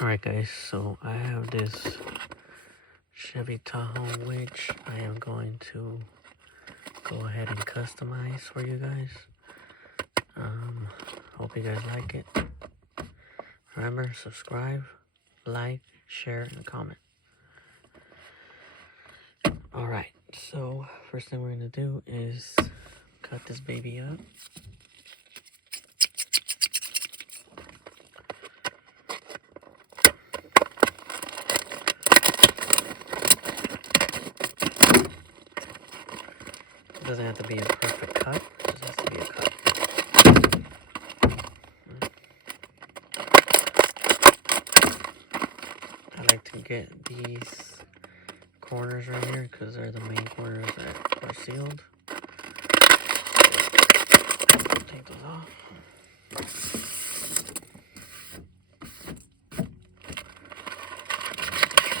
Alright guys, so I have this Chevy Tahoe which I am going to go ahead and customize for you guys. Hope you guys like it. Remember, subscribe, like, share, and comment. Alright, so first thing we're going to do is cut this baby up. It doesn't have to be a perfect cut, it just has to be a cut. I like to get these corners right here because they're the main corners that are sealed. Take those off.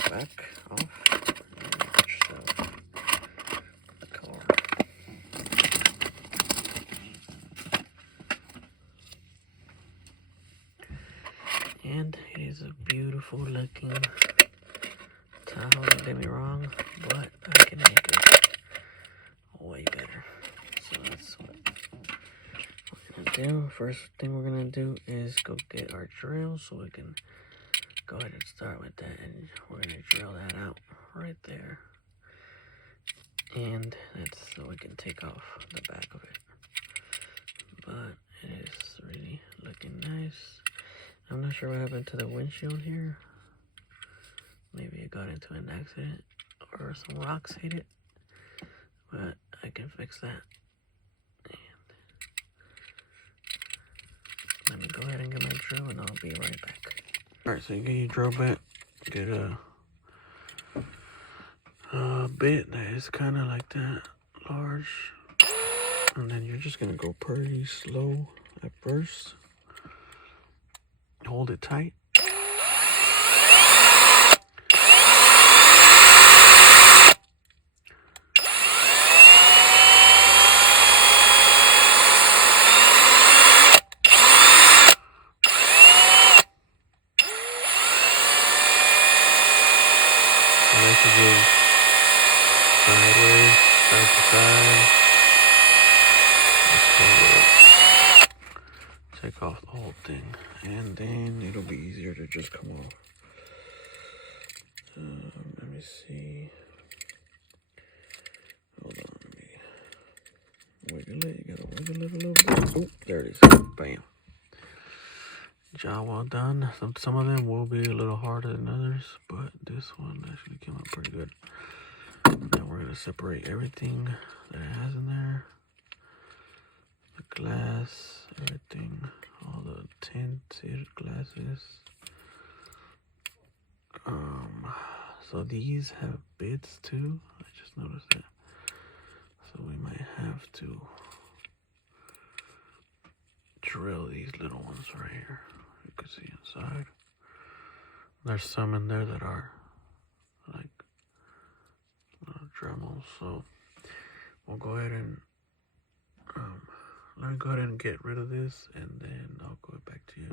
Back off. The car. And it is a beautiful looking Tahoe. Don't get me wrong, but I can make it way better. So that's what we're gonna do. First thing we're gonna do is go get our drill so we can go ahead and start with that, and we're gonna drill that out right there. And that's so we can take off the back of it. But it is really looking nice. I'm not sure what happened to the windshield here. Maybe it got into an accident or some rocks hit it. But I can fix that. And let me go ahead and get my drill and I'll be right back. Alright, so you get your drill bit, get a bit that is kind of like that, large. And then you're just going to go pretty slow at first. Hold it tight. I like to go sideways, side to side. Take off the whole thing, and then it'll be easier to just come off. Let me see. Hold on, let me wiggle it. You gotta wiggle it a little bit. Oh, there it is. Bam. Job well done. Some of them will be a little harder than others, but this one actually came out pretty good. Now we're gonna separate everything that it has in there. The glass, everything, all the tinted glasses. So these have bits too. I just noticed that. So we might have to drill these little ones right here. You can see inside. There's some in there that are like little Dremels. So we'll go ahead and let me go ahead and get rid of this, and then I'll go back to you.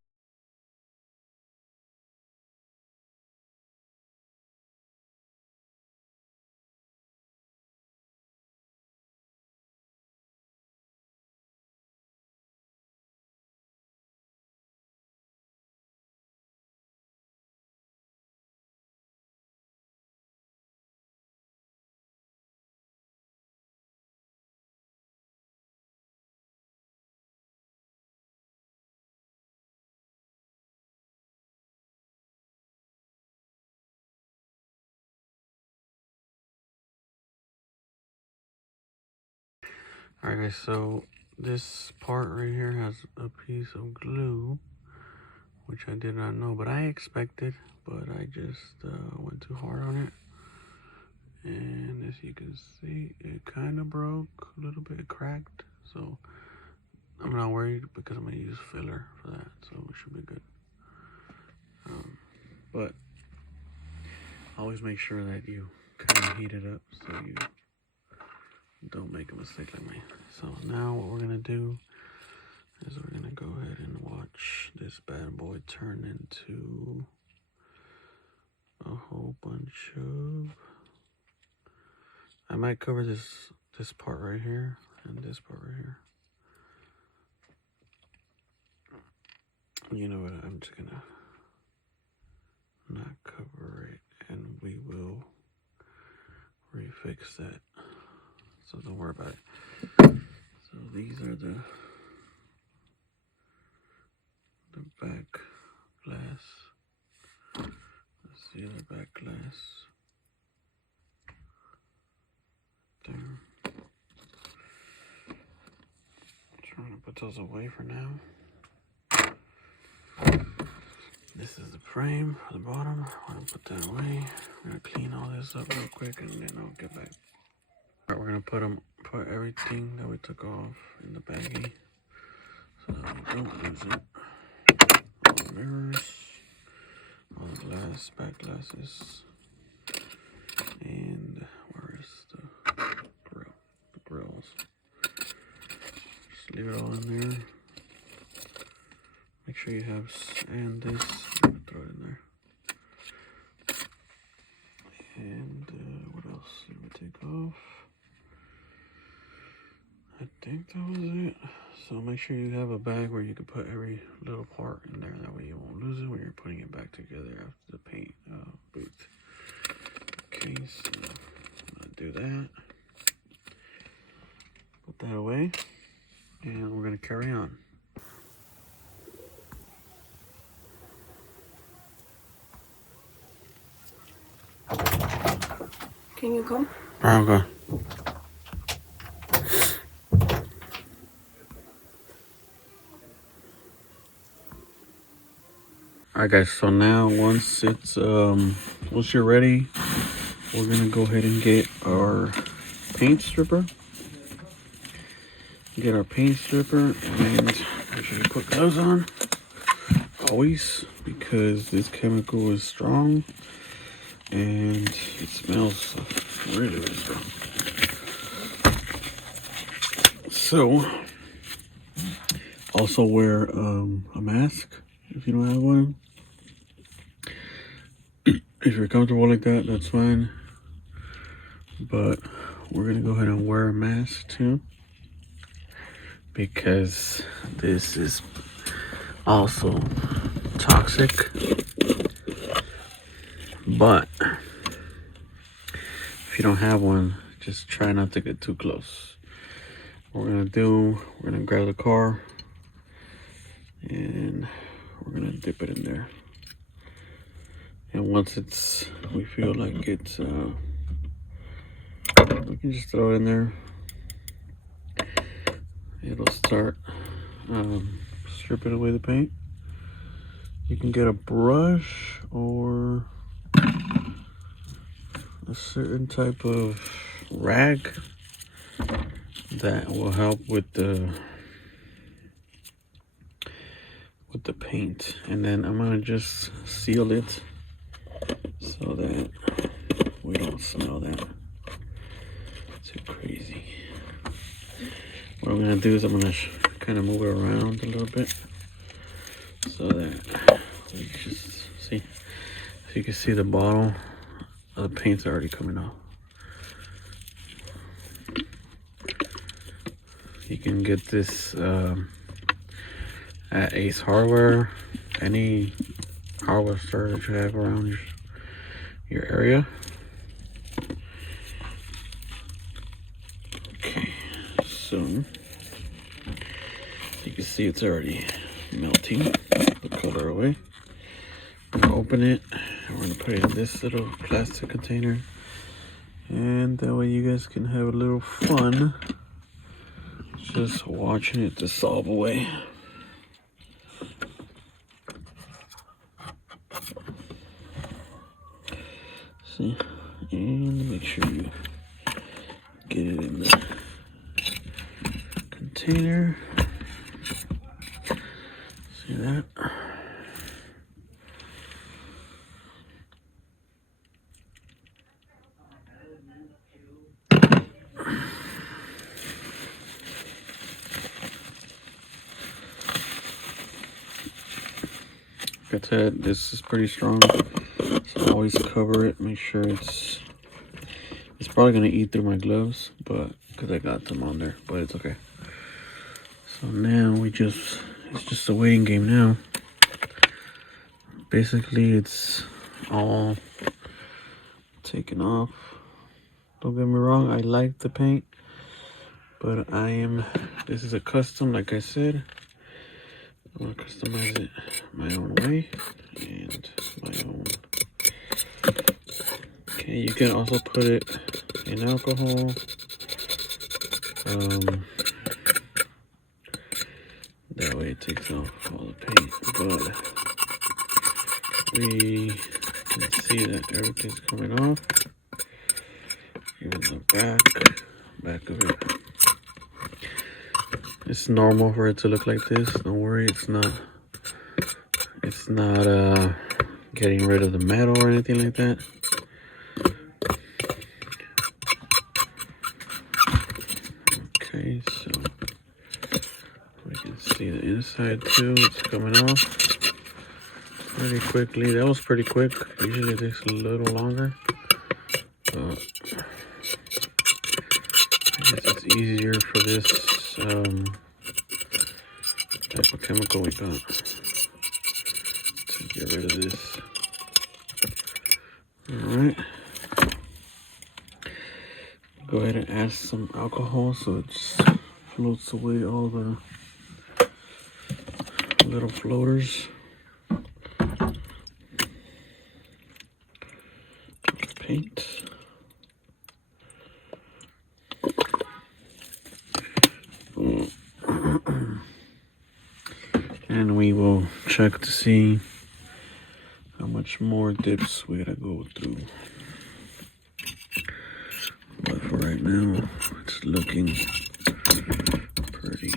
Alright guys, so this part right here has a piece of glue, which I did not know, but I expected, but I just went too hard on it. And as you can see, it kind of broke a little bit, cracked. So I'm not worried because I'm going to use filler for that, so it should be good. But always make sure that you kind of heat it up so you don't make a mistake like me. So now what we're gonna do is we're gonna go ahead and watch this bad boy turn into bunch of. I might cover this part right here and this part right here. You know what? I'm just gonna not cover it, and we will refix that. So don't worry about it. So these are the back glass. Let's see the back glass. There. Trying to put those away for now. This is the frame for the bottom. I'm gonna put that away. I'm gonna clean all this up real quick and then I'll get back. Alright, we're gonna put everything that we took off in the baggie so that we don't lose it. All the mirrors, all the glass, back glasses, and where is the grill? The grills. Just leave it all in there. Make sure you have, and this, throw it in there. And what else did we take off? I think that was it. So make sure you have a bag where you can put every little part in there. That way you won't lose it when you're putting it back together after the paint booth. Okay, so I'm gonna do that. Put that away, and we're gonna carry on. Can you come? Okay. Alright guys, so now once you're ready, we're gonna go ahead and get our paint stripper. Get our paint stripper and make sure you put gloves on. Always, because this chemical is strong and it smells really, really strong. So, also wear a mask if you don't have one. If you're comfortable like that, that's fine. But we're gonna go ahead and wear a mask too, because this is also toxic. But if you don't have one, just try not to get too close. What we're gonna grab the car and we're gonna dip it in there. And once we feel like it's, we can just throw it in there. It'll start stripping away the paint. You can get a brush or a certain type of rag that will help with the paint. And then I'm gonna just seal it so that we don't smell that too crazy. What I'm gonna do is I'm gonna kind of move it around a little bit so that we just see. So you can see the bottle of the paint's already coming off. You can get this at Ace Hardware, any hardware store that you have around your area. Okay, so you can see it's already melting the color away. I'm gonna open it and we're gonna put it in this little plastic container, and that way you guys can have a little fun just watching it dissolve away. See, and make sure you get it in the container. See that? Like I said, this is pretty strong. So always cover it, make sure it's probably gonna eat through my gloves, but because I got them on there, but it's okay. So now it's just a waiting game now. Basically it's all taken off. Don't get me wrong, I like the paint, but this is a custom, like I said. I'm gonna customize it my own way and my own. Okay, you can also put it in alcohol. That way it takes off all the paint, but we can see that everything's coming off. Even the back of it. It's normal for it to look like this. Don't worry, it's not getting rid of the metal or anything like that. Okay, so we can see the inside too. It's coming off pretty quickly. That was pretty quick. Usually it takes a little longer, but I guess it's easier for this type of chemical we got to get rid of this. Alright, go ahead and add some alcohol so it just floats away all the little floaters. Paint. And we will check to see how much more dips we gotta go through. But for right now, it's looking pretty.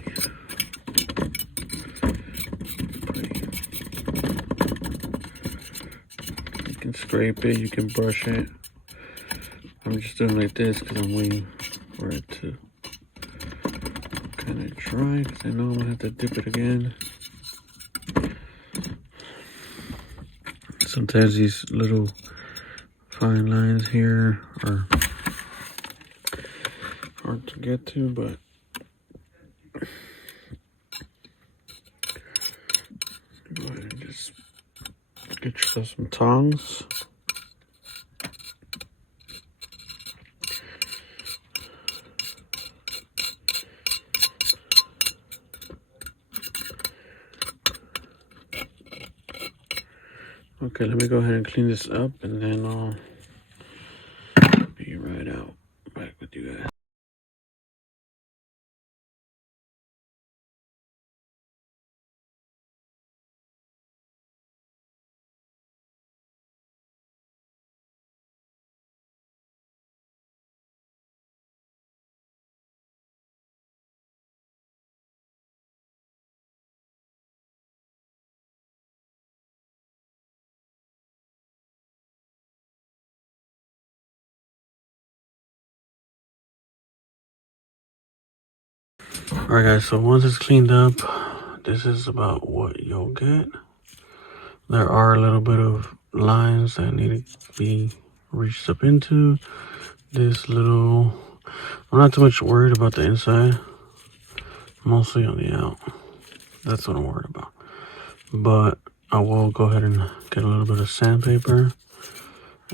You can scrape it, you can brush it. I'm just doing like this because I'm waiting for it to kind of dry, because I know I'm gonna have to dip it again. Sometimes these little fine lines here are hard to get to, but go ahead and just get yourself some tongs. Okay, let me go ahead and clean this up, and then I'll be right out back with you guys. Alright guys, so once it's cleaned up, this is about what you'll get. There are a little bit of lines that need to be reached up into. This little, I'm not too much worried about the inside, mostly on the out. That's what I'm worried about. But I will go ahead and get a little bit of sandpaper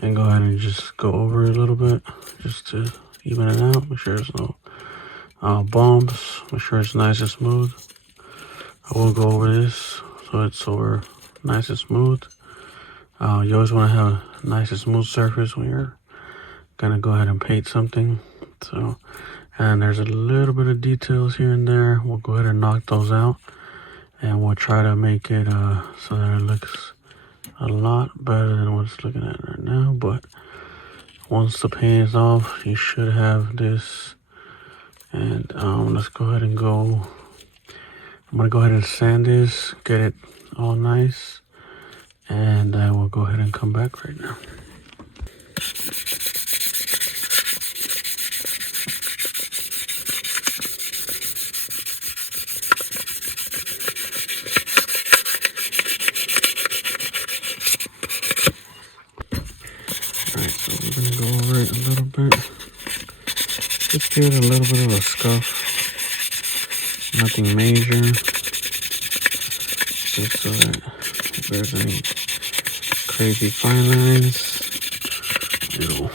and go ahead and just go over it a little bit just to even it out. Make sure there's no bumps. Make sure it's nice and smooth. I will go over this so it's over nice and smooth. You always want to have a nice and smooth surface when you're gonna go ahead and paint something. So, and there's a little bit of details here and there. We'll go ahead and knock those out, and we'll try to make it so that it looks a lot better than what it's looking at right now. But once the paint is off, you should have this. And let's go ahead and go. I'm gonna go ahead and sand this, get it all nice, and I will go ahead and come back right now. Alright, so we're gonna go over it a little bit. Just give it a little bit of a scuff. Nothing major. Just so that if there's any crazy fine lines, it'll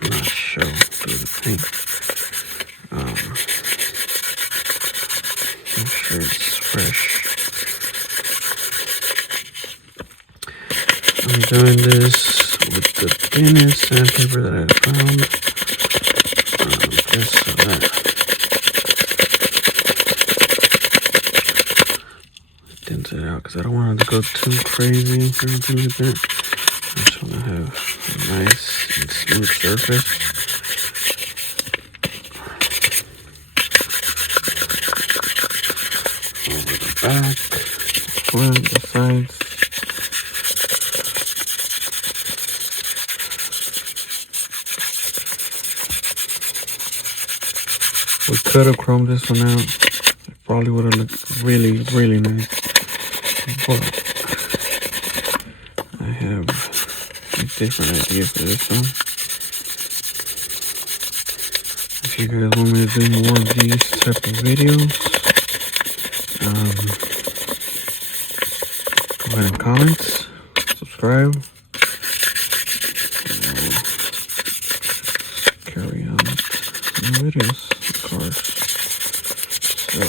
not show through the paint. Make sure it's fresh. I'm doing this with the thinnest sandpaper that I found, just so that it thins it out, because I don't want it to go too crazy or anything like that. I just want to have a nice and smooth surface. Over the back, front, the sides. We could have chromed this one out. It probably would have looked really, really nice. But I have a different idea for this one. If you guys want me to do more of these type of videos, go ahead and comment, subscribe, and we'll carry on new videos, of course. So,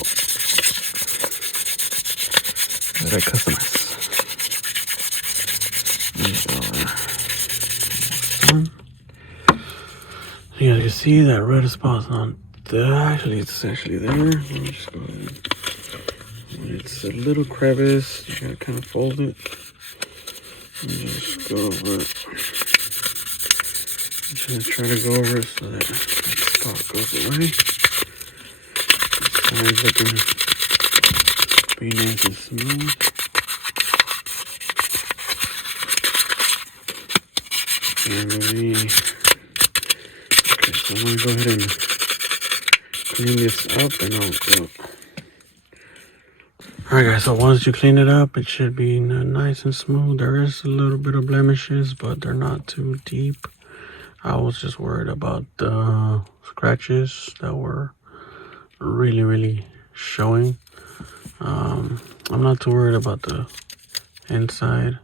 that I customize. These are done. Yeah, you see that red spot's on there. Actually, it's actually there. Let me just go ahead. It's a little crevice. You gotta kind of fold it. And just go over it. I'm just gonna try to go over it so that spot goes away. This side's looking be nice and smooth. And okay, so I'm gonna go ahead and clean this up and I'll go. Alright guys, so once you clean it up, it should be nice and smooth. There is a little bit of blemishes, but they're not too deep. I was just worried about the scratches that were really, really showing. I'm not too worried about the inside.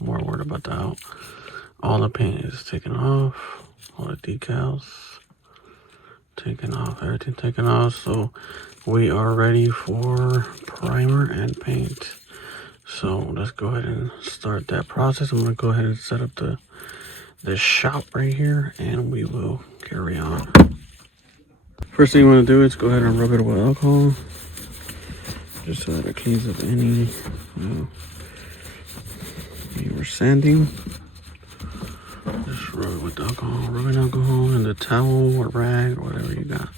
I'm more worried about the out. All the paint is taken off. All the decals taken off. Everything taken off. So we are ready for primer and paint. So let's go ahead and start that process. I'm going to go ahead and set up the shop right here, and we will carry on. First thing you want to do is go ahead and rub it with alcohol, just so that it cleans up any you were sanding. Just rub it with alcohol, rubbing alcohol in the towel or rag or whatever you got,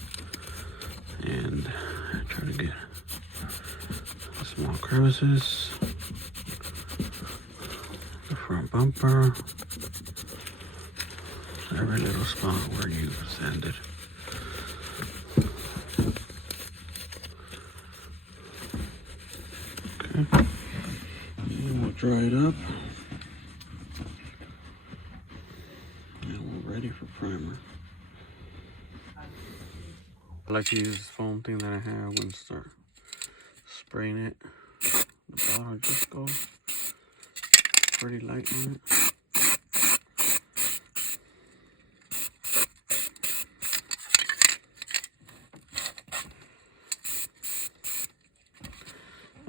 and try to get small crevices, the front bumper, every little spot where you sanded. Okay, and we'll dry it up, and we're ready for primer. I like to use this foam thing that I have and start spraying it. The bottle just goes pretty light on it.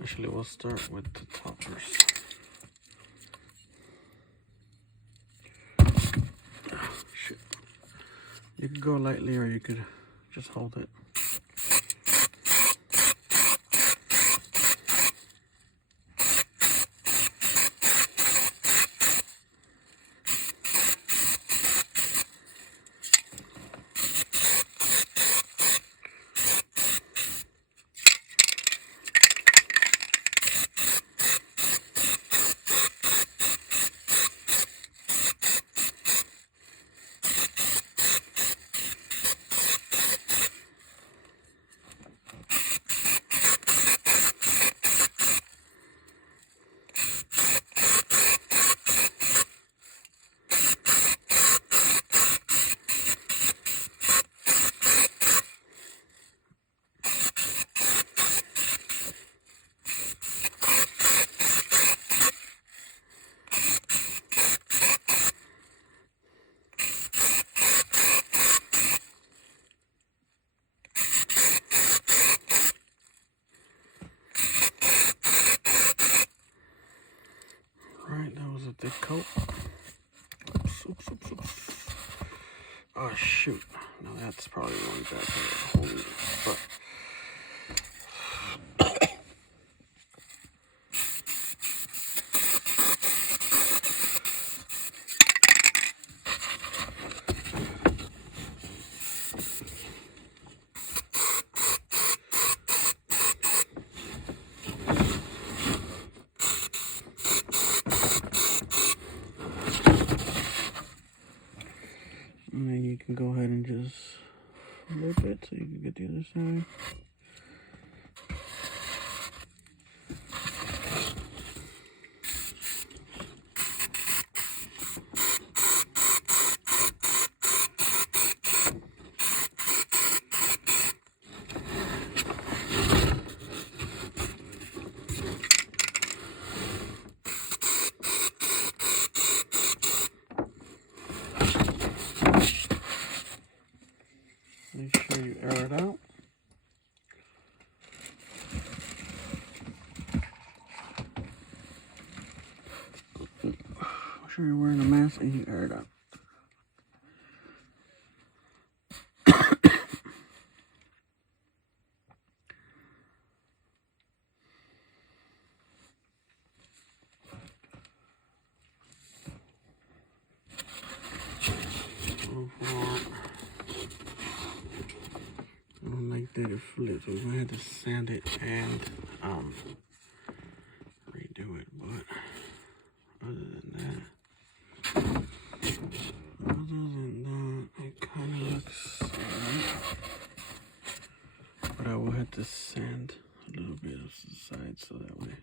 Actually, we'll start with the top first. Oh, shit. You could go lightly or you could just hold it. coat. Oops. Oh shoot! No, that's probably the one back here. But and then you can go ahead and just flip it so you can get the other side. Make sure you air it out. Make sure you're wearing a mask and you air it out. I don't like that it flips, so we're gonna have to sand it and redo it. But other than that, it kind of looks alright. But I will have to sand a little bit of the sides so that way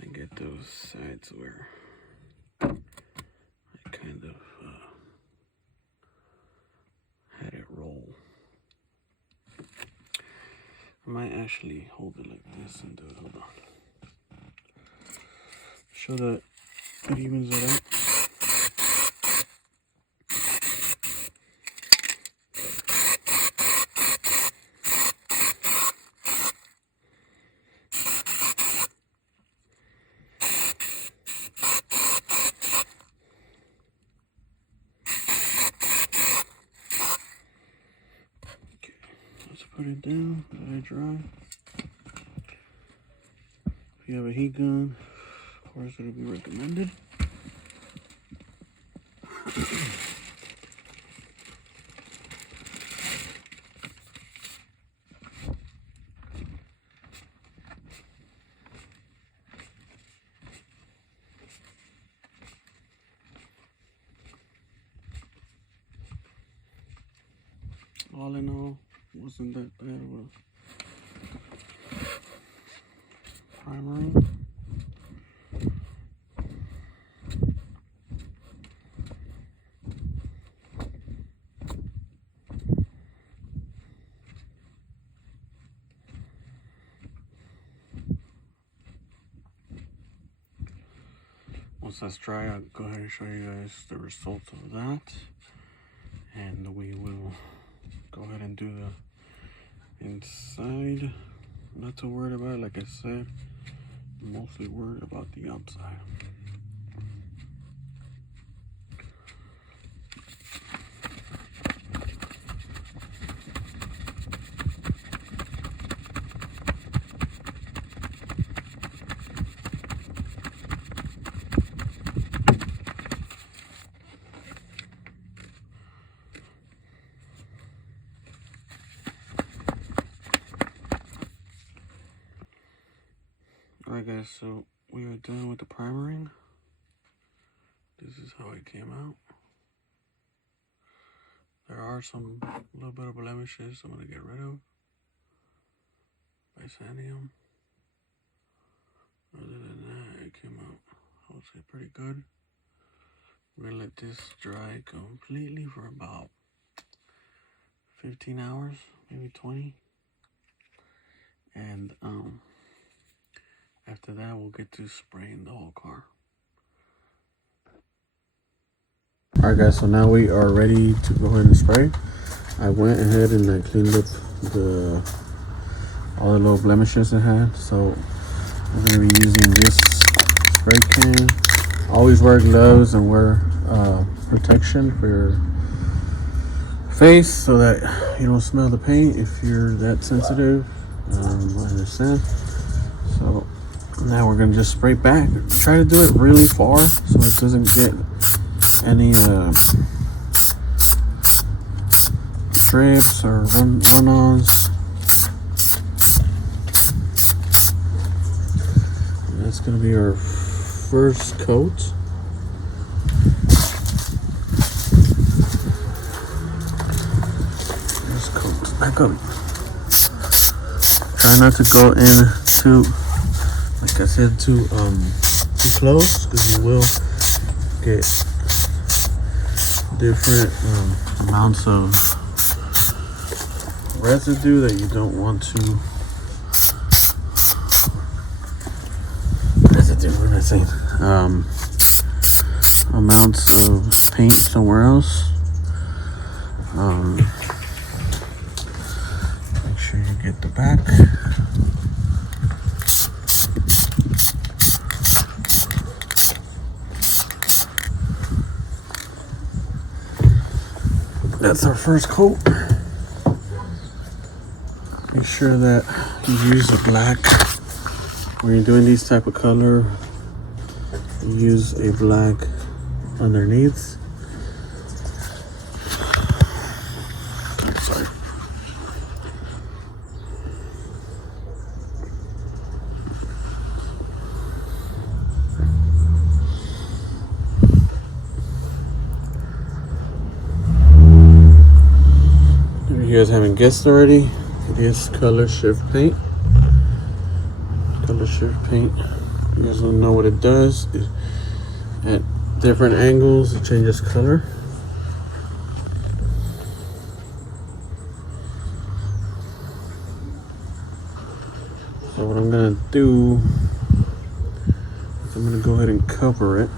I get those sides where I kind of had it roll. I might actually hold it like this and do it. Hold on. Show that it evens it out. Put it down, let it dry. If you have a heat gun, of course it'll be recommended. All in all, wasn't that bad of a primer. Once that's dry, I'll go ahead and show you guys the results of that, and we will go ahead and do the inside. Not too worried about it, like I said, mostly worried about the outside. Alright guys, so we are done with the primering. This is how it came out. There are some little bit of blemishes I'm going to get rid of by sanding them. Other than that, it came out, I would say, pretty good. We're going to let this dry completely for about 15 hours, maybe 20. And after that, we'll get to spraying the whole car. Alright guys, so now we are ready to go ahead and spray. I went ahead and I cleaned up all the little blemishes it had. So I'm going to be using this spray can Always wear gloves and wear protection for your face so that you don't smell the paint if you're that sensitive. I understand. So now we're gonna just spray back. Try to do it really far so it doesn't get any strips or run-ons. That's gonna be our first coat. First coat. Back up. Try not to go in too, like I said, too close, because you will get different amounts of residue that you don't want to. What am I saying? Amounts of paint somewhere else. Make sure you get the back. That's our first coat. Make sure that you use a black. When you're doing these type of color, use a black underneath. Sorry. If you guys haven't guessed already, it is color shift paint. Color shift paint. You guys don't know what it does. At different angles, it changes color. So what I'm gonna do is I'm gonna go ahead and cover it,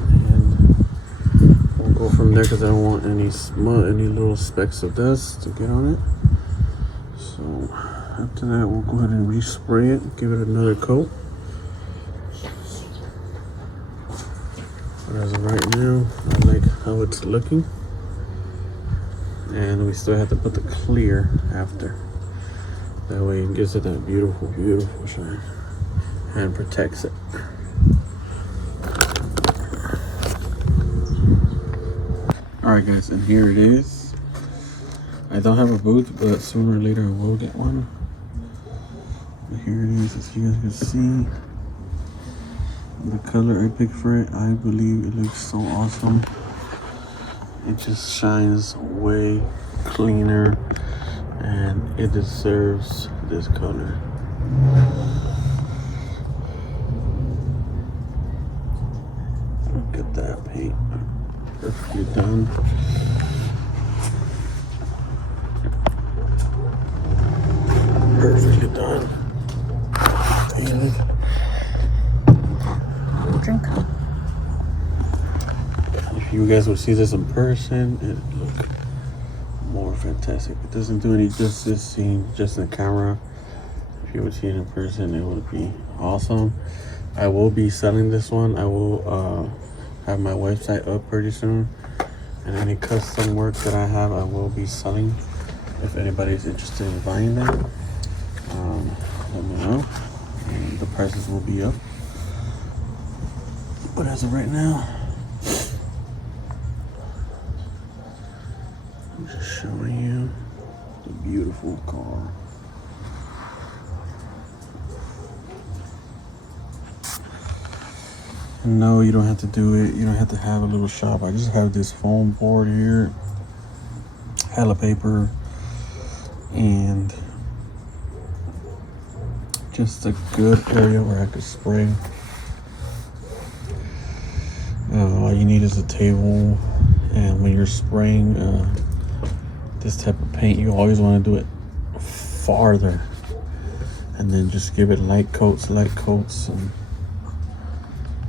and we'll go from there because I don't want any any little specks of dust to get on it. So after that, we'll go ahead and respray it, give it another coat. But as of right now, I like how it's looking. And we still have to put the clear after. That way it gives it that beautiful, beautiful shine and protects it. Alright guys, and here it is. I don't have a booth, but sooner or later I will get one. But here it is, as you guys can see. The color I picked for it, I believe it looks so awesome. It just shines way cleaner, and it deserves this color. Look at that paint. Perfectly done. Perfectly done. And drink. If you guys would see this in person, it would look more fantastic. It doesn't do any justice seeing just in camera. If you would see it in person, it would be awesome. I will be selling this one. I will have my website up pretty soon, and any custom work that I have, I will be selling. If anybody's interested in buying them, let me know. And the prices will be up. But as of right now, I'm just showing you the beautiful car. No, you don't have to do it. You don't have to have a little shop. I just have this foam board here, hella paper, and just a good area where I could spray. All you need is a table, and when you're spraying this type of paint, you always want to do it farther, and then just give it light coats, and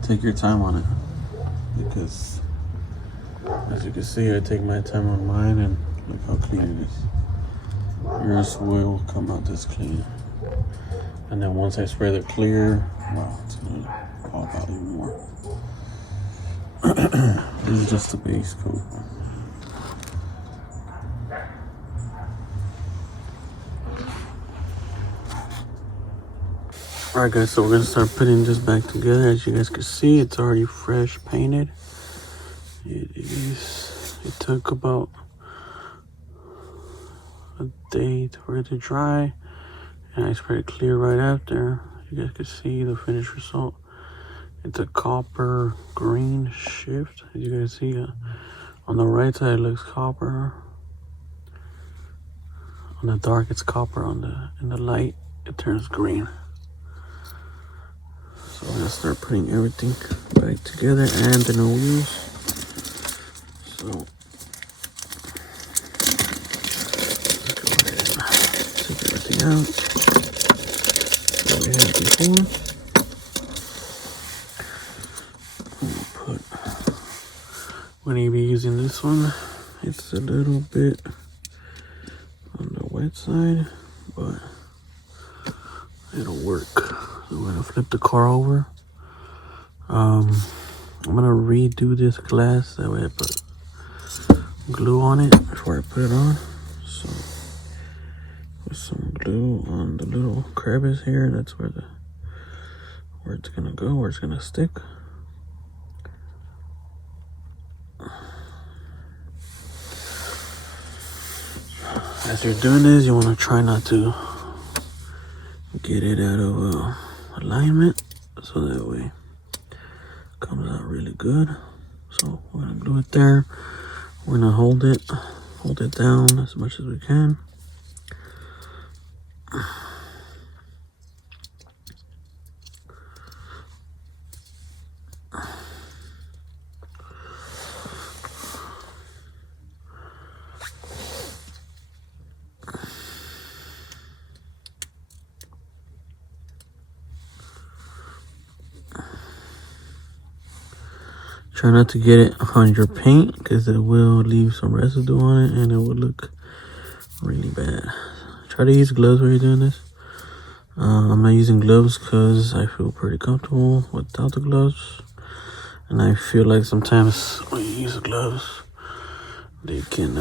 take your time on it, because as you can see, I take my time on mine, and look how clean it is. Yours will come out this clean. And then once I spray the clear, Wow, it's gonna pop out even more. This is just the base coat. Alright guys, so we're gonna start putting this back together. As you guys can see, it's already fresh painted. It took about a day for it to dry, and I sprayed it clear right after. You guys can see the finished result. It's a copper green shift. As you guys see, on the right side it looks copper. On the dark it's copper. In the light it turns green. So we're gonna start putting everything back together and the new wheels. So let's go ahead and take everything out that we had before. We're gonna be using this one. It's a little bit on the wet side, but it'll work. So we're gonna flip the car over. I'm gonna redo this glass, that way I put glue on it before I put it on. So with some glue on the little crevice here, that's where it's gonna go, where it's gonna stick. As you're doing this, you want to try not to get it out of alignment, so that way it comes out really good. So we're gonna glue it there. We're gonna hold it down as much as we can. Try not to get it on your paint, because it will leave some residue on it and it will look really bad. Try to use gloves while you're doing this. I'm not using gloves because I feel pretty comfortable without the gloves. And I feel like sometimes when you use gloves, they can,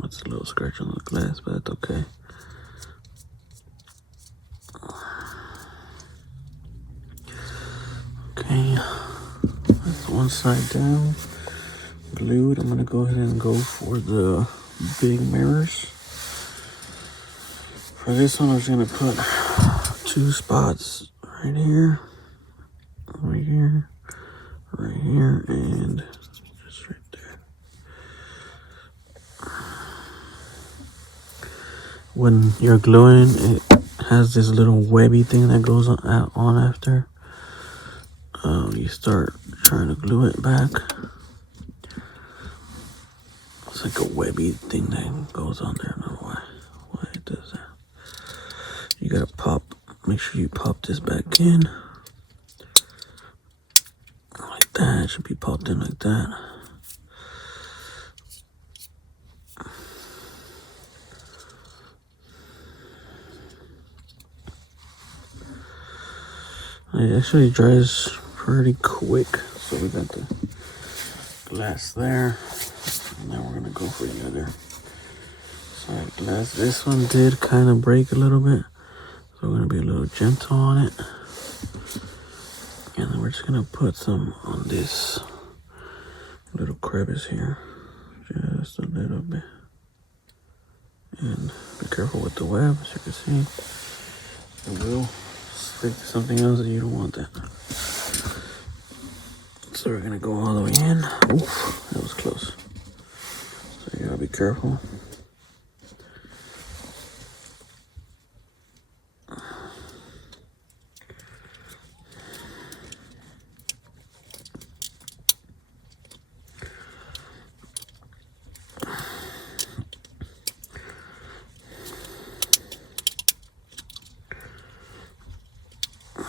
that's a little scratch on the glass, but that's okay. Okay. That's one side down, glued. I'm gonna go ahead and go for the big mirrors. For this one, I'm just gonna put 2 spots right here, right here, right here, and just right there. When you're gluing, it has this little webby thing that goes on after. You start trying to glue it back. It's like a webby thing that goes on there. I don't know why it does that. You gotta make sure you pop this back in. Like that, it should be popped in like that. It actually dries pretty quick. So we got the glass there. And now we're gonna go for the other side glass. This one did kind of break a little bit, so we're gonna be a little gentle on it. And then we're just gonna put some on this little crevice here, just a little bit. And be careful with the web, as you can see. It will stick to something else and you don't want that. So we're gonna go all the way in. Oof, that was close. So you gotta be careful.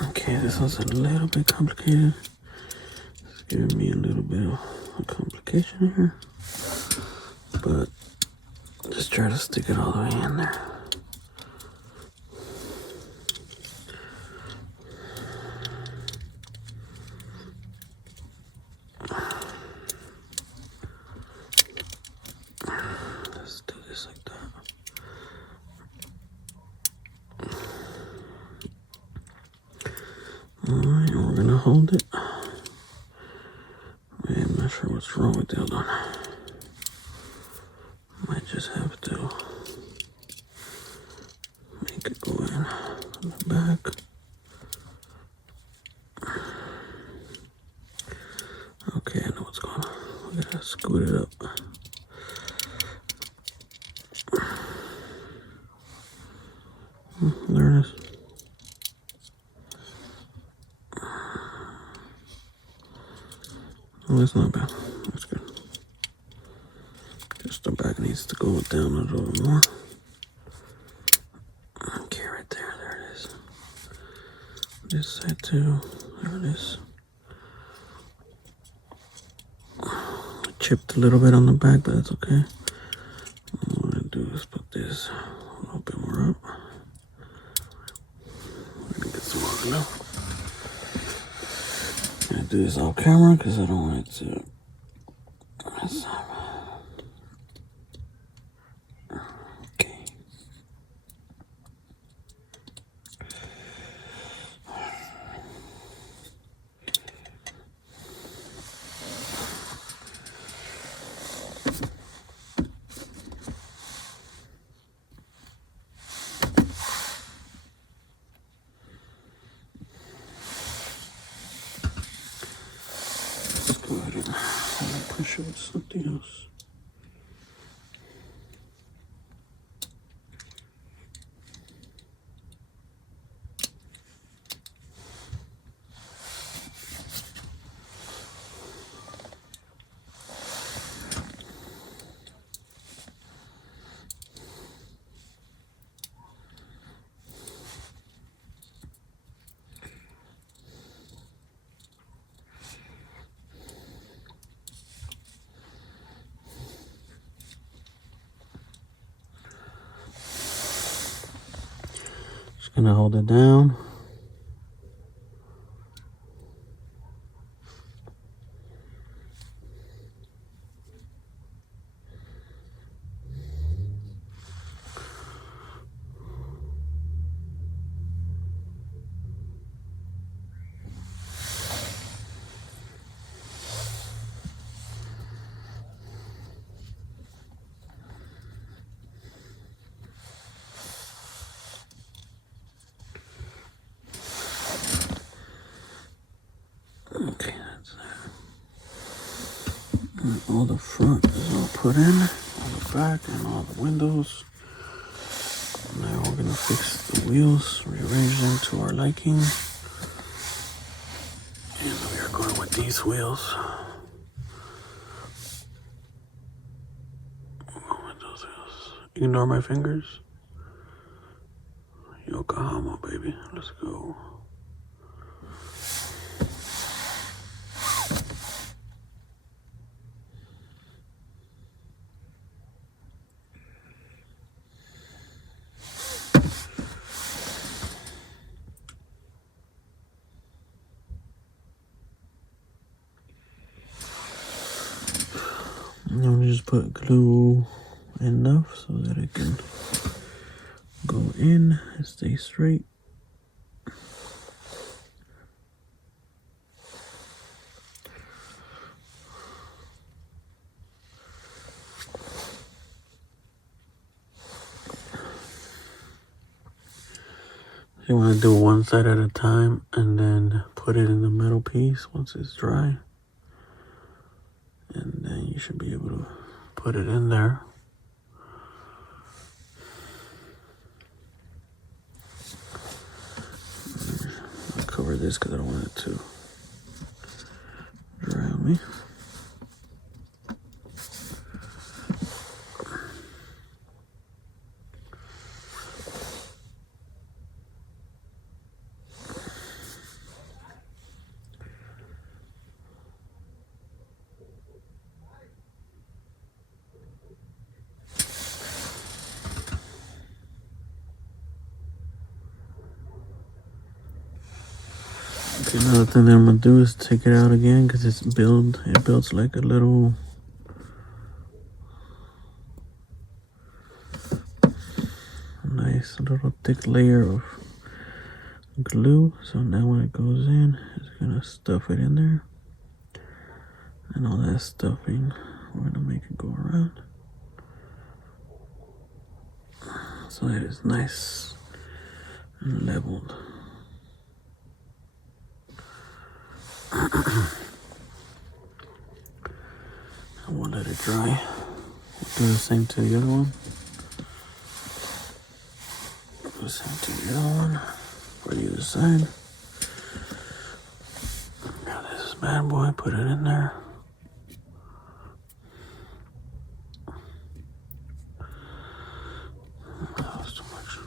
Okay, this one's a little bit complicated. It's giving me a little bit of a complication here. But just try to stick it all the way in there. sure what's wrong with the other one. Might just have to make it go in on the back. Okay, I know what's going on. We gotta scoot it up. There it is. Oh, that's not bad. That's good. Just the back needs to go down a little bit more. Okay, right there. There it is. This side too. There it is. Chipped a little bit on the back, but that's okay. What I'm gonna do is put this a little bit more up. We're gonna get some more glue. I'm gonna do this off camera because I don't want it to mess up. Okay. Let's go ahead and push it with something else. Just gonna hold it down. Okay, that's that. And all the front is all put in, all the back and all the windows. Now we're gonna fix the wheels, rearrange them to our liking. And we are going with these wheels. With those wheels. Ignore my fingers. Yokohama, baby. Let's go. And I'm just put glue enough so that it can go in and stay straight. You want to do one side at a time and then put it in the middle piece once it's dry. And then you should be able to put it in there. I'll cover this because I don't want it to dry on me. Okay, another thing that I'm gonna do is take it out again because it builds like a little nice little thick layer of glue. So now when it goes in, it's gonna stuff it in there. And all that stuffing, we're gonna make it go around. So it is nice and leveled. I won't let it dry. We'll do the same to the other one. Do the same to the other one for the other side. Got this bad boy, put it in there. That was too much.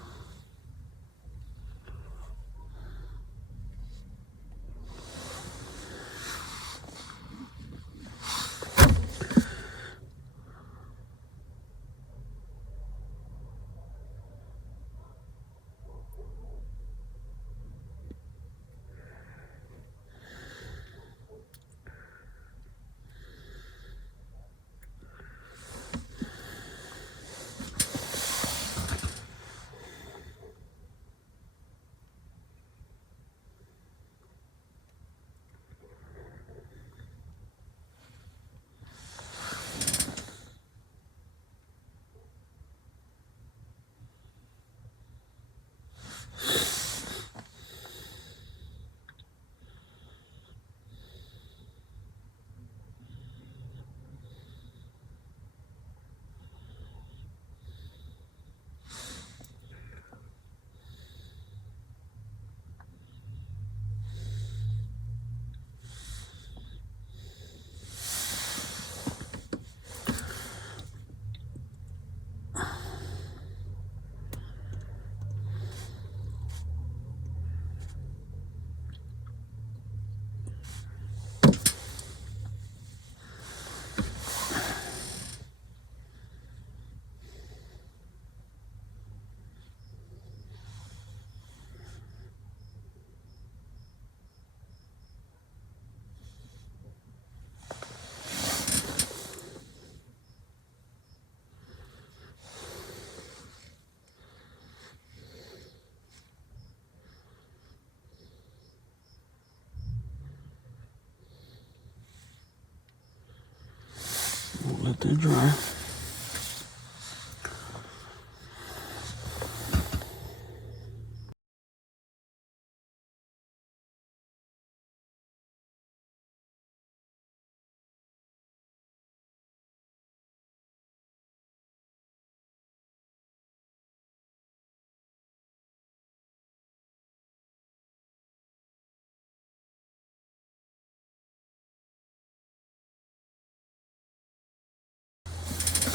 Won't let that dry.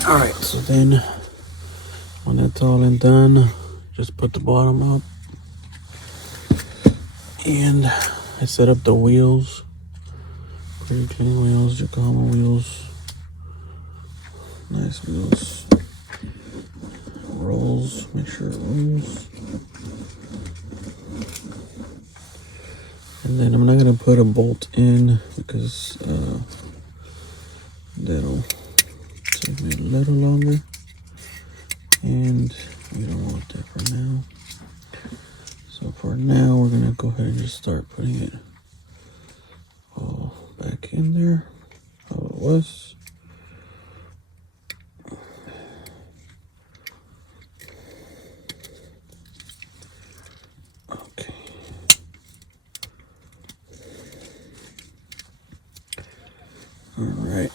All right, so then when that's all and done, just put the bottom up. And I set up the wheels. Pretty clean wheels, Yokohama wheels. Nice wheels. Rolls, make sure it rolls. And then I'm not gonna put a bolt in because that'll take me a little longer. And we don't want that for now. So for now, we're gonna go ahead and just start putting it all back in there, how it was. Okay. All right.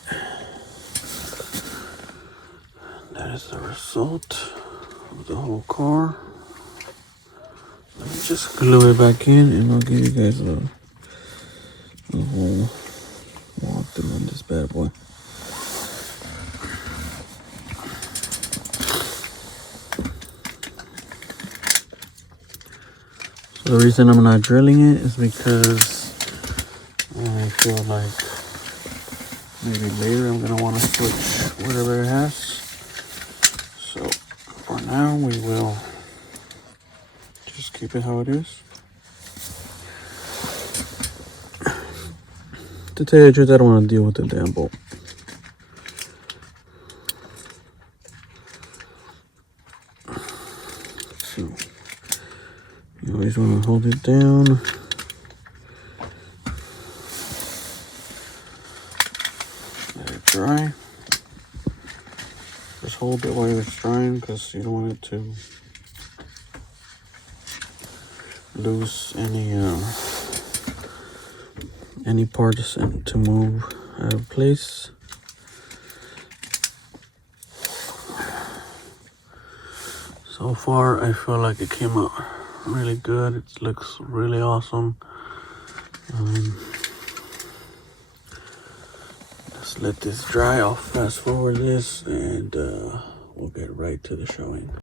That is the result of the whole car. Let me just glue it back in and I'll give you guys a whole walkthrough on this bad boy. So the reason I'm not drilling it is because I feel like maybe later I'm gonna want to switch whatever it has. So for now we will just keep it how it is. To tell you the truth, I don't want to deal with the damn bolt. So you always want to hold it down. dry. Just hold it while it's drying because you don't want it to lose any parts and to move out of place. So far, I feel like it came out really good. It looks really awesome. Just let this dry. I'll fast forward this and we'll get right to the showing.